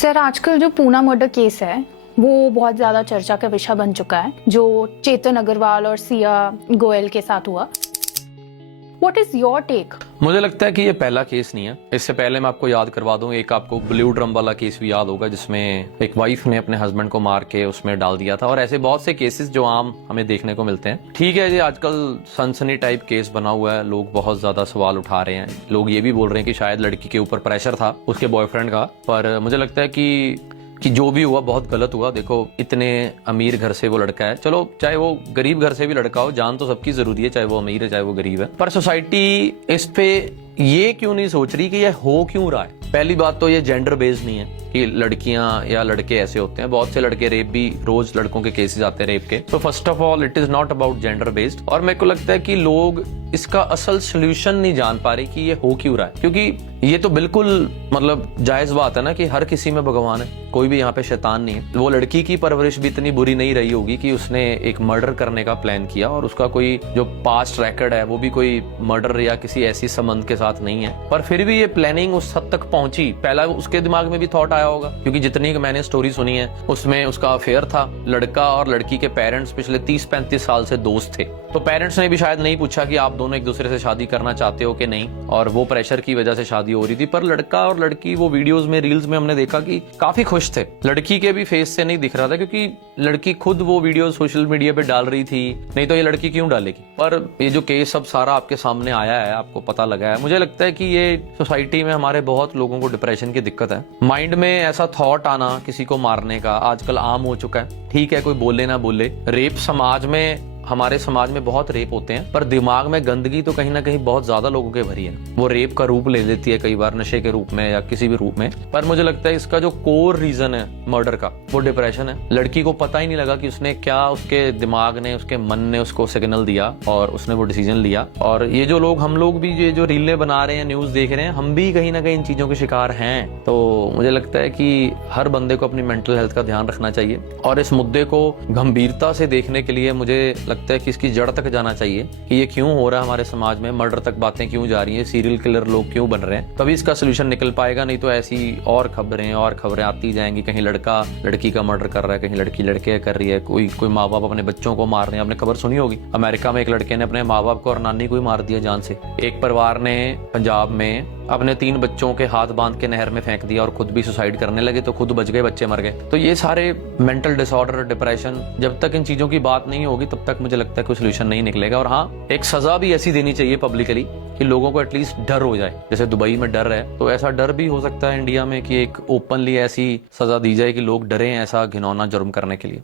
Sir आजकल जो Poona murder case है वो बहुत ज्यादा चर्चा का विषय बन चुका है, जो चेतन अग्रवाल और सिया गोयल के साथ हुआ। What is your take? मुझे लगता है कि ये पहला केस नहीं है। इससे पहले मैं आपको याद करवा दूं, एक आपको ब्लू ड्रम वाला केस भी याद होगा जिसमें एक वाइफ ने अपने हस्बैंड को मार के उसमें डाल दिया था, और ऐसे बहुत से केसेस जो आम हमें देखने को मिलते हैं। ठीक है जी, आजकल सनसनी टाइप केस बना हुआ है, लोग बहुत ज्यादा सवाल उठा रहे हैं। लोग ये भी बोल रहे हैं कि शायद लड़की के ऊपर प्रेशर था उसके बॉयफ्रेंड का, पर मुझे लगता है कि जो भी हुआ बहुत गलत हुआ। देखो, इतने अमीर घर से वो लड़का है, चलो चाहे वो गरीब घर से भी लड़का हो, जान तो सबकी जरूरी है, चाहे वो अमीर है चाहे वो गरीब है, पर सोसाइटी इस पे ये क्यों नहीं सोच रही कि ये हो क्यों रहा है। पहली बात तो ये जेंडर बेस्ड नहीं है कि लड़कियां या लड़के ऐसे होते हैं। बहुत से लड़के रेप भी, रोज लड़कों के केसेस आते हैं रेप के। तो first of all it is not about gender based, और मेरे को लगता है कि लोग इसका असल सोल्यूशन नहीं जान पा रहे कि ये हो क्यों रहा है। क्योंकि ये तो बिल्कुल मतलब जायज बात है ना कि हर किसी में भगवान है, कोई भी यहाँ पे शैतान नहीं है। वो लड़की की परवरिश भी इतनी बुरी नहीं रही होगी कि उसने एक मर्डर करने का प्लान किया, और उसका कोई जो पास्ट रिकॉर्ड है वो भी कोई मर्डर या किसी ऐसी संबंध के साथ नहीं है, पर फिर भी ये प्लानिंग उस हद तक पहुंची। पहला उसके दिमाग में भी थॉट आया होगा, क्योंकि जितनी मैंने स्टोरी सुनी है उसमें उसका अफेयर था। लड़का और लड़की के पेरेंट्स पिछले 30-35 साल से दोस्त थे, तो पेरेंट्स ने भी शायद नहीं पूछा कि आप दोनों एक दूसरे से शादी करना चाहते हो कि नहीं, और वो प्रेशर की वजह से शादी हो रही थी। पर लड़का और लड़की, वो वीडियोस में, रील्स में हमने देखा कि काफी खुश थे। लड़की के भी फेस से नहीं दिख रहा था, क्योंकि लड़की खुद वो वीडियो सोशल मीडिया पे डाल रही थी, नहीं तो ये लड़की क्यों डालेगी। पर ये जो केस अब सारा आपके सामने आया है, आपको पता लगा है, मुझे लगता है कि ये सोसाइटी में हमारे बहुत लोगों को डिप्रेशन की दिक्कत है। माइंड में ऐसा थॉट आना किसी को मारने का आजकल आम हो चुका है। ठीक है, कोई बोले ना बोले, रेप समाज में, हमारे समाज में बहुत रेप होते हैं, पर दिमाग में गंदगी तो कहीं ना कहीं बहुत ज्यादा लोगों के भरी है। वो रेप का रूप ले लेती है कई बार, नशे के रूप में या किसी भी रूप में। पर मुझे लगता है इसका जो कोर रीजन है मर्डर का, वो डिप्रेशन है। लड़की को पता ही नहीं लगा कि उसने क्या, उसके दिमाग ने, उसके मन ने उसको सिग्नल दिया और उसने वो डिसीजन लिया। और ये जो लोग, हम लोग भी ये जो रीलें बना रहे हैं, न्यूज देख रहे हैं, हम भी कहीं ना कहीं इन चीजों के शिकार हैं। तो मुझे लगता है कि हर बंदे को अपनी मेंटल हेल्थ का ध्यान रखना चाहिए, और इस मुद्दे को गंभीरता से देखने के लिए मुझे लगता है कि इसकी जड़ तक जाना चाहिए कि ये क्यों हो रहा है हमारे समाज में, मर्डर तक बातें क्यों जा रही हैं, सीरियल किलर लोग क्यों बन रहे हैं, तभी इसका सोल्यूशन निकल पाएगा। नहीं तो ऐसी और खबरें आती जाएंगी, कहीं लड़का लड़की का मर्डर कर रहा है, कहीं लड़की लड़के कर रही है, कोई माँ बाप अपने बच्चों को मार रहे हैं। आपने खबर सुनी होगी, अमेरिका में एक लड़के ने अपने माँ बाप को और नानी को ही मार दिया जान से। एक परिवार ने पंजाब में अपने 3 बच्चों के हाथ बांध के नहर में फेंक दिया और खुद भी सुसाइड करने लगे, तो खुद बच गए, बच्चे मर गए। तो ये सारे मेंटल डिसऑर्डर, डिप्रेशन, जब तक इन चीजों की बात नहीं होगी तब तक मुझे लगता है कोई सोल्यूशन नहीं निकलेगा। और हाँ, एक सजा भी ऐसी देनी चाहिए पब्लिकली कि लोगों को एटलीस्ट डर हो जाए। जैसे दुबई में डर है, तो ऐसा डर भी हो सकता है इंडिया में कि एक ओपनली ऐसी सजा दी जाए कि लोग डरें ऐसा घिनौना जुर्म करने के लिए।